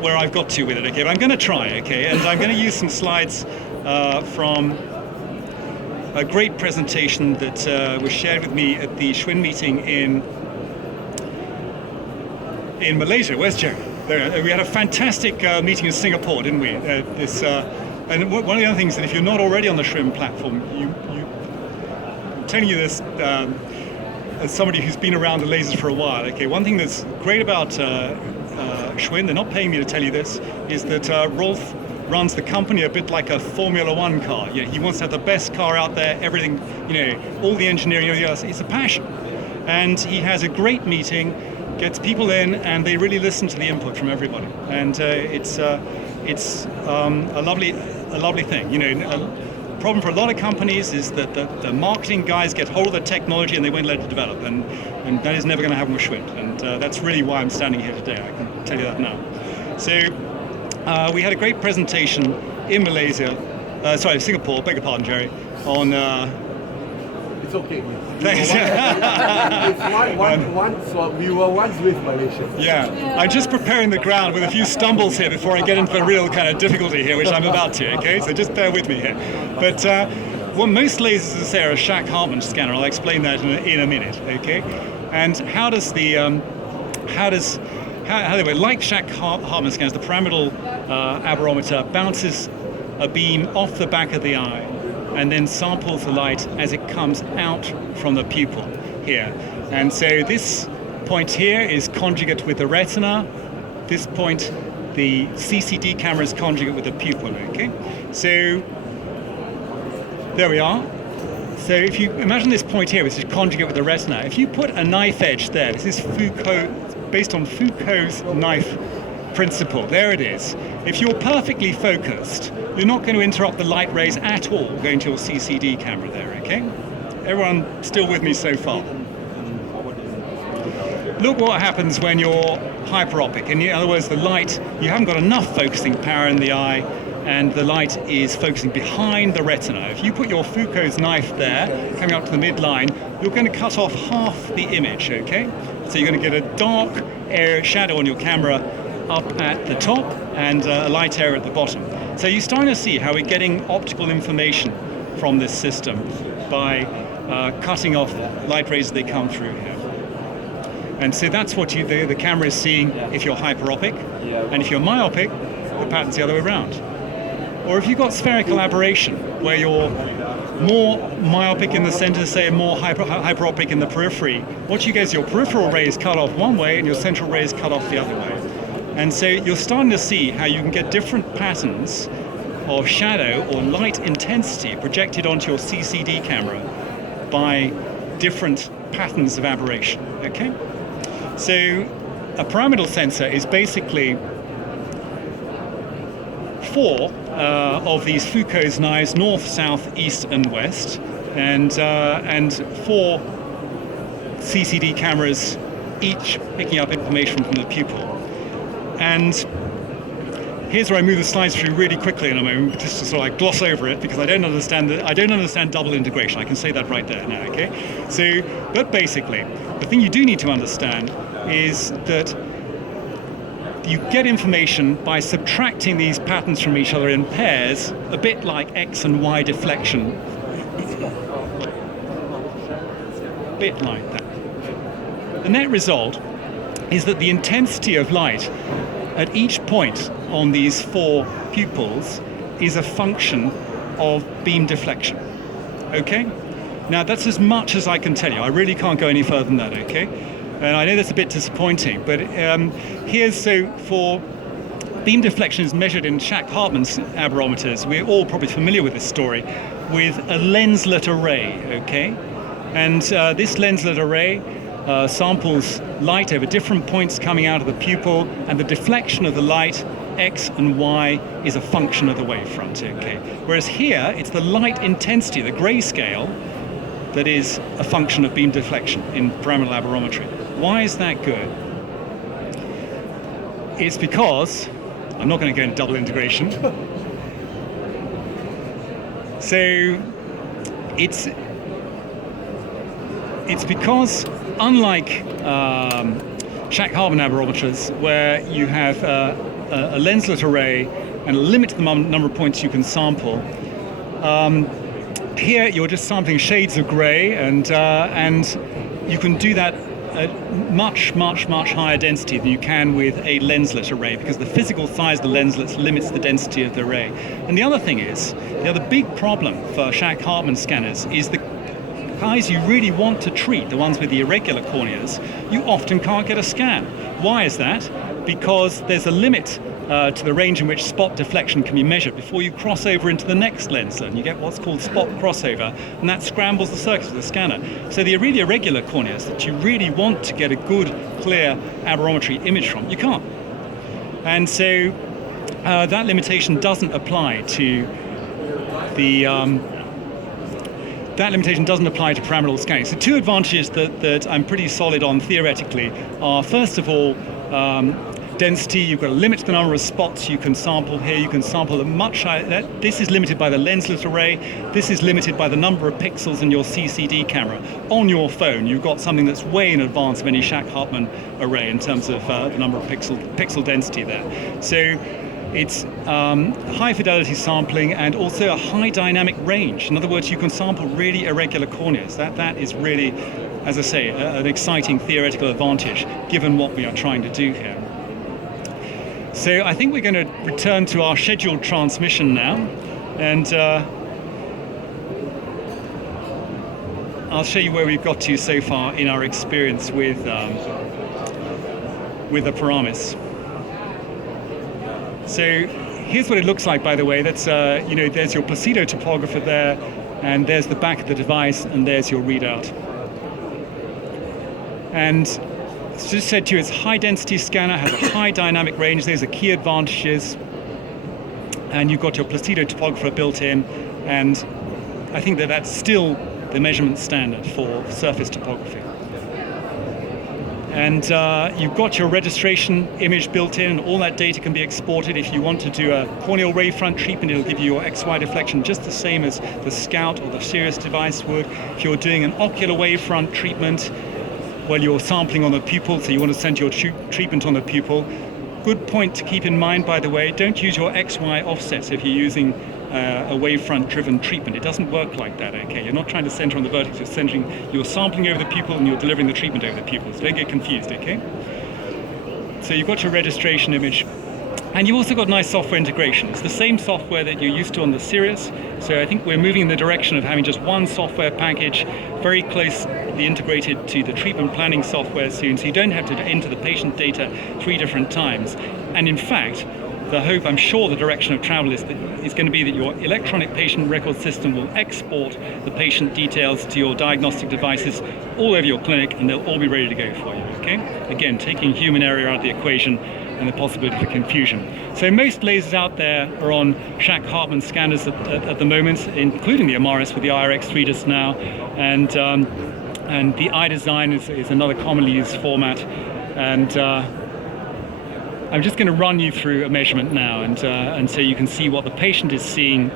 where I've got to with it, okay? But I'm going to try, okay? And I'm going to use some slides from a great presentation that was shared with me at the Schwinn meeting in Malaysia. Where's Jerry? There. We had a fantastic meeting in Singapore, didn't we? And one of the other things that if you're not already on the Schwinn platform, I'm telling you this as somebody who's been around the lasers for a while, okay? One thing that's great about Schwinn, they're not paying me to tell you this, is that Rolf runs the company a bit like a Formula One car. You know, he wants to have the best car out there, everything, all the engineering, everything else. It's a passion. And he has a great meeting, gets people in, and they really listen to the input from everybody. And it's a lovely thing. The problem for a lot of companies is that the marketing guys get hold of the technology and they won't let it develop, and that is never going to happen with Schwinn. And that's really why I'm standing here today. I can tell you that now. So we had a great presentation in Singapore. Beg your pardon, Jerry. On. It's okay. Thanks. We were once with Malaysia. Yeah, I'm just preparing the ground with a few stumbles here before I get into the real kind of difficulty here, which I'm about to, okay? So just bear with me here. But most lasers, as I say, are a Shack Hartman scanner. I'll explain that in a minute, okay? And how do they work? Like Shack Hartman scanners, the pyramidal aberrometer bounces a beam off the back of the eye and then samples the light as it comes out from the pupil here. And so this point here is conjugate with the retina. This point, the CCD camera is conjugate with the pupil, okay? So there we are. So if you imagine this point here, which is conjugate with the retina, if you put a knife edge there, this is based on Foucault's knife principle. There it is. If you're perfectly focused, you're not going to interrupt the light rays at all going to your CCD camera there, okay? Everyone still with me so far? Look what happens when you're hyperopic. In other words, the light, you haven't got enough focusing power in the eye, and the light is focusing behind the retina. If you put your Foucault's knife there, coming up to the midline, you're going to cut off half the image, okay? So you're going to get a dark shadow on your camera up at the top and a light area at the bottom. So you're starting to see how we're getting optical information from this system by cutting off light rays as they come through here. And so that's what the camera is seeing if you're hyperopic, and if you're myopic, the pattern's the other way around. Or if you've got spherical aberration, where you're more myopic in the center, say, more hyperopic in the periphery, what you get is your peripheral rays cut off one way and your central rays cut off the other way. And so you're starting to see how you can get different patterns of shadow or light intensity projected onto your CCD camera by different patterns of aberration, okay? So a pyramidal sensor is basically four of these Foucault's knives, north, south, east, and west, and four CCD cameras, each picking up information from the pupil. And here's where I move the slides through really quickly in a moment, just to sort of gloss over it, because I don't understand double integration. I can say that right there now, okay? So, but basically, the thing you do need to understand is that you get information by subtracting these patterns from each other in pairs, a bit like X and Y deflection. A bit like that. The net result is that the intensity of light at each point on these four pupils is a function of beam deflection. Okay? Now that's as much as I can tell you. I really can't go any further than that, okay? And I know that's a bit disappointing, but for beam deflection is measured in Shack Hartman's aberrometers. We're all probably familiar with this story, with a lenslet array, okay? And this lenslet array samples light over different points coming out of the pupil, and the deflection of the light, X and Y, is a function of the wavefront, okay? Whereas here, it's the light intensity, the grayscale, that is a function of beam deflection in pyramidal aberrometry. Why is that good? It's because, I'm not going to go into double integration, so it's because unlike Shack Hartman aberrometers, where you have a lenslet array and a limit to the number of points you can sample. Here you're just sampling shades of grey, and you can do that at much higher density than you can with a lenslet array, because the physical size of the lenslets limits the density of the array. And the other thing is, the other big problem for Shack-Hartmann scanners is the eyes you really want to treat, the ones with the irregular corneas, you often can't get a scan. Why is that? Because there's a limit to the range in which spot deflection can be measured before you cross over into the next lenslet, and you get what's called spot crossover, and that scrambles the circuit of the scanner. So the really irregular corneas that you really want to get a good, clear aberrometry image from, you can't. And so that limitation doesn't apply to the pyramidal scanning. So two advantages that I'm pretty solid on theoretically are, first of all, density. You've got to limit the number of spots you can sample here. You can sample a much higher. This is limited by the lenslet array. This is limited by the number of pixels in your CCD camera. On your phone, you've got something that's way in advance of any Shack-Hartmann array in terms of the number of pixel density there. So it's high fidelity sampling and also a high dynamic range. In other words, you can sample really irregular corneas. That is really, as I say, an exciting theoretical advantage given what we are trying to do here. So I think we're going to return to our scheduled transmission now, and I'll show you where we've got to so far in our experience with the Peramis. So here's what it looks like, by the way. That's there's your Placido topographer there, and there's the back of the device, and there's your readout. And as just said to you, it's a high density scanner, has a high dynamic range. Those are key advantages. And you've got your Placido topographer built in, and I think that's still the measurement standard for surface topography. And you've got your registration image built in, and all that data can be exported. If you want to do a corneal wavefront treatment, it'll give you your XY deflection just the same as the Scout or the Sirius device would. If you're doing an ocular wavefront treatment, well, you're sampling on the pupil, so you want to send your treatment on the pupil. Good point to keep in mind, by the way, don't use your XY offsets if you're using a wavefront driven treatment. It doesn't work like that, okay? You're not trying to center on the vertex, you're sampling over the pupil and you're delivering the treatment over the pupil, so don't get confused, okay? So you've got your registration image, and you've also got nice software integration. It's the same software that you're used to on the Sirius, so I think we're moving in the direction of having just one software package, very closely integrated to the treatment planning software soon, so you don't have to enter the patient data 3 different times. And in fact, the hope, I'm sure the direction of travel is going to be that your electronic patient record system will export the patient details to your diagnostic devices all over your clinic, and they'll all be ready to go for you, okay? Again, taking human error out of the equation and the possibility for confusion. So most lasers out there are on Shack-Hartmann scanners at the moment, including the Amaris with the IRX3 just now, and the iDesign is another commonly used format. And I'm just going to run you through a measurement now, and so you can see what the patient is seeing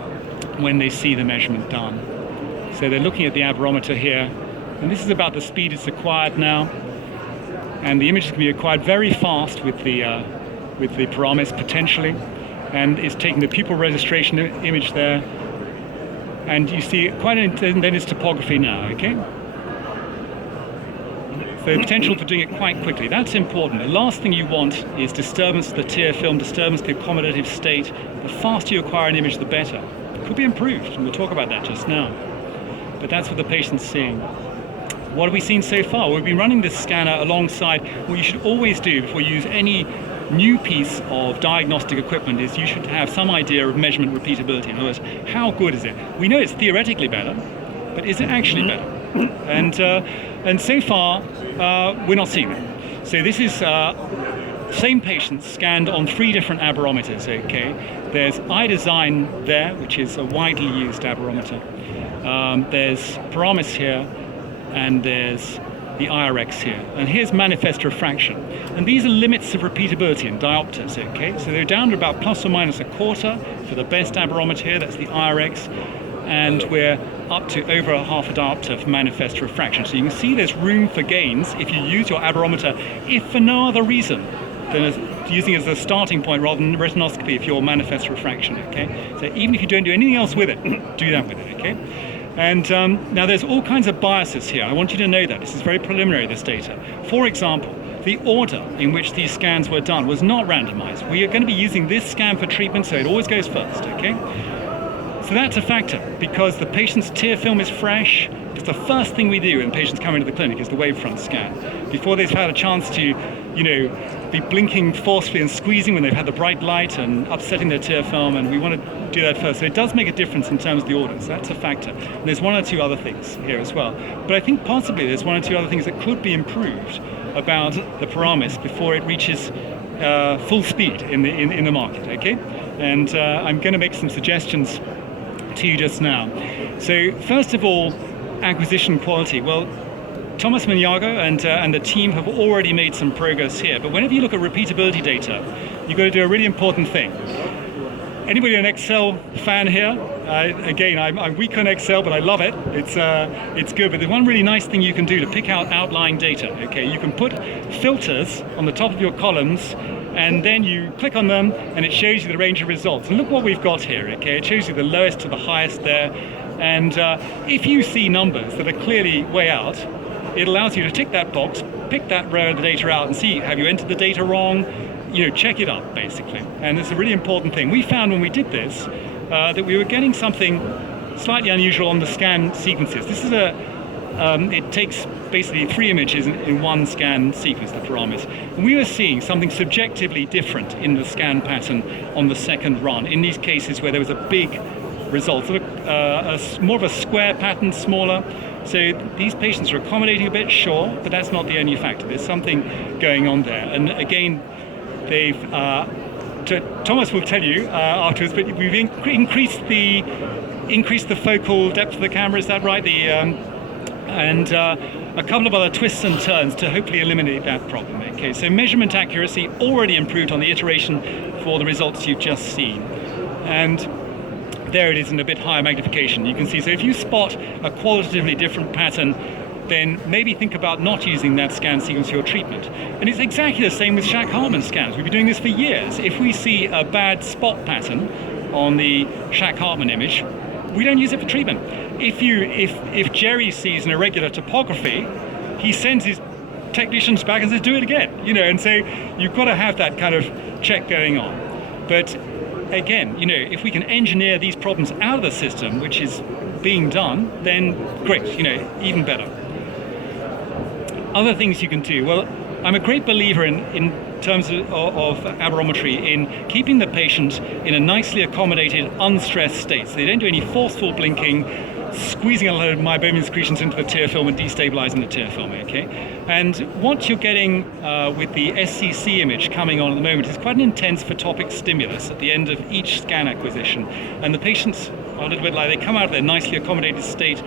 when they see the measurement done. So they're looking at the aberrometer here, and this is about the speed it's acquired now. And the images can be acquired very fast with the Peramis potentially, and it's taking the pupil registration image there, and you see quite an, and then it's topography now, okay? So the potential for doing it quite quickly, that's important. The last thing you want is disturbance of the tear film, disturbance of the accommodative state. The faster you acquire an image, the better. It could be improved, and we'll talk about that just now. But that's what the patient's seeing. What have we seen so far? We've been running this scanner alongside what you should always do before you use any new piece of diagnostic equipment is you should have some idea of measurement repeatability. In other words, how good is it? We know it's theoretically better, but is it actually better? And so far, we're not seeing that. So this is same patient scanned on 3 different aberrometers, okay? There's iDesign there, which is a widely used aberrometer. There's Peramis here, and there's the IRX here. And here's manifest refraction. And these are limits of repeatability in diopters, okay? So they're down to about plus or minus a quarter for the best aberrometer here, that's the IRX. And we're up to over a half a diopter for manifest refraction. So you can see there's room for gains if you use your aberrometer, if for no other reason than using it as a starting point rather than retinoscopy if you're manifest refraction, okay? So even if you don't do anything else with it, do that with it, okay? And now there's all kinds of biases here. I want you to know that. This is very preliminary, this data. For example, the order in which these scans were done was not randomized. We are going to be using this scan for treatment, so it always goes first, okay? So that's a factor, because the patient's tear film is fresh. It's the first thing we do when patients come into the clinic is the wavefront scan. Before they've had a chance to, be blinking forcefully and squeezing when they've had the bright light and upsetting their tear film, and we want to do that first. So it does make a difference in terms of the order, so that's a factor. And there's one or two other things here as well. But I think possibly there's one or two other things that could be improved about the Peramis before it reaches full speed in the market, okay? And I'm going to make some suggestions to you just now. So first of all, acquisition quality. Well, Thomas Maniago and the team have already made some progress here, but whenever you look at repeatability data, you've got to do a really important thing. Anybody an Excel fan here? Again, I'm weak on Excel, but I love it. It's good. But there's one really nice thing you can do to pick out outlying data. Okay, you can put filters on the top of your columns, and then you click on them, and it shows you the range of results. And look what we've got here. Okay, it shows you the lowest to the highest there. And if you see numbers that are clearly way out, it allows you to tick that box, pick that row of the data out, and see, have you entered the data wrong? Check it up, basically. And it's a really important thing. We found when we did this that we were getting something slightly unusual on the scan sequences. This is it takes basically 3 images in one scan sequence, the Peramis. And we were seeing something subjectively different in the scan pattern on the second run, in these cases where there was a big result, sort of more of a square pattern, smaller. So these patients are accommodating a bit, sure, but that's not the only factor. There's something going on there. And again, they've Thomas will tell you afterwards, but we've increased the focal depth of the camera. Is that right? And a couple of other twists and turns to hopefully eliminate that problem. Okay, so measurement accuracy already improved on the iteration for the results you've just seen, and there it is in a bit higher magnification. You can see. So if you spot a qualitatively different pattern, then maybe think about not using that scan sequence for your treatment. And it's exactly the same with Shack-Hartman scans. We've been doing this for years. If we see a bad spot pattern on the Shack-Hartman image, we don't use it for treatment. If Jerry sees an irregular topography, he sends his technicians back and says, do it again. And so you've got to have that kind of check going on. But again, if we can engineer these problems out of the system, which is being done, then great, even better. Other things you can do. Well, I'm a great believer in terms of aberrometry in keeping the patient in a nicely accommodated, unstressed state. So they don't do any forceful blinking, squeezing a load of meibomian secretions into the tear film and destabilizing the tear film, okay? And what you're getting with the SCC image coming on at the moment is quite an intense photopic stimulus at the end of each scan acquisition. And the patients are a little bit like, they come out of their nicely accommodated state,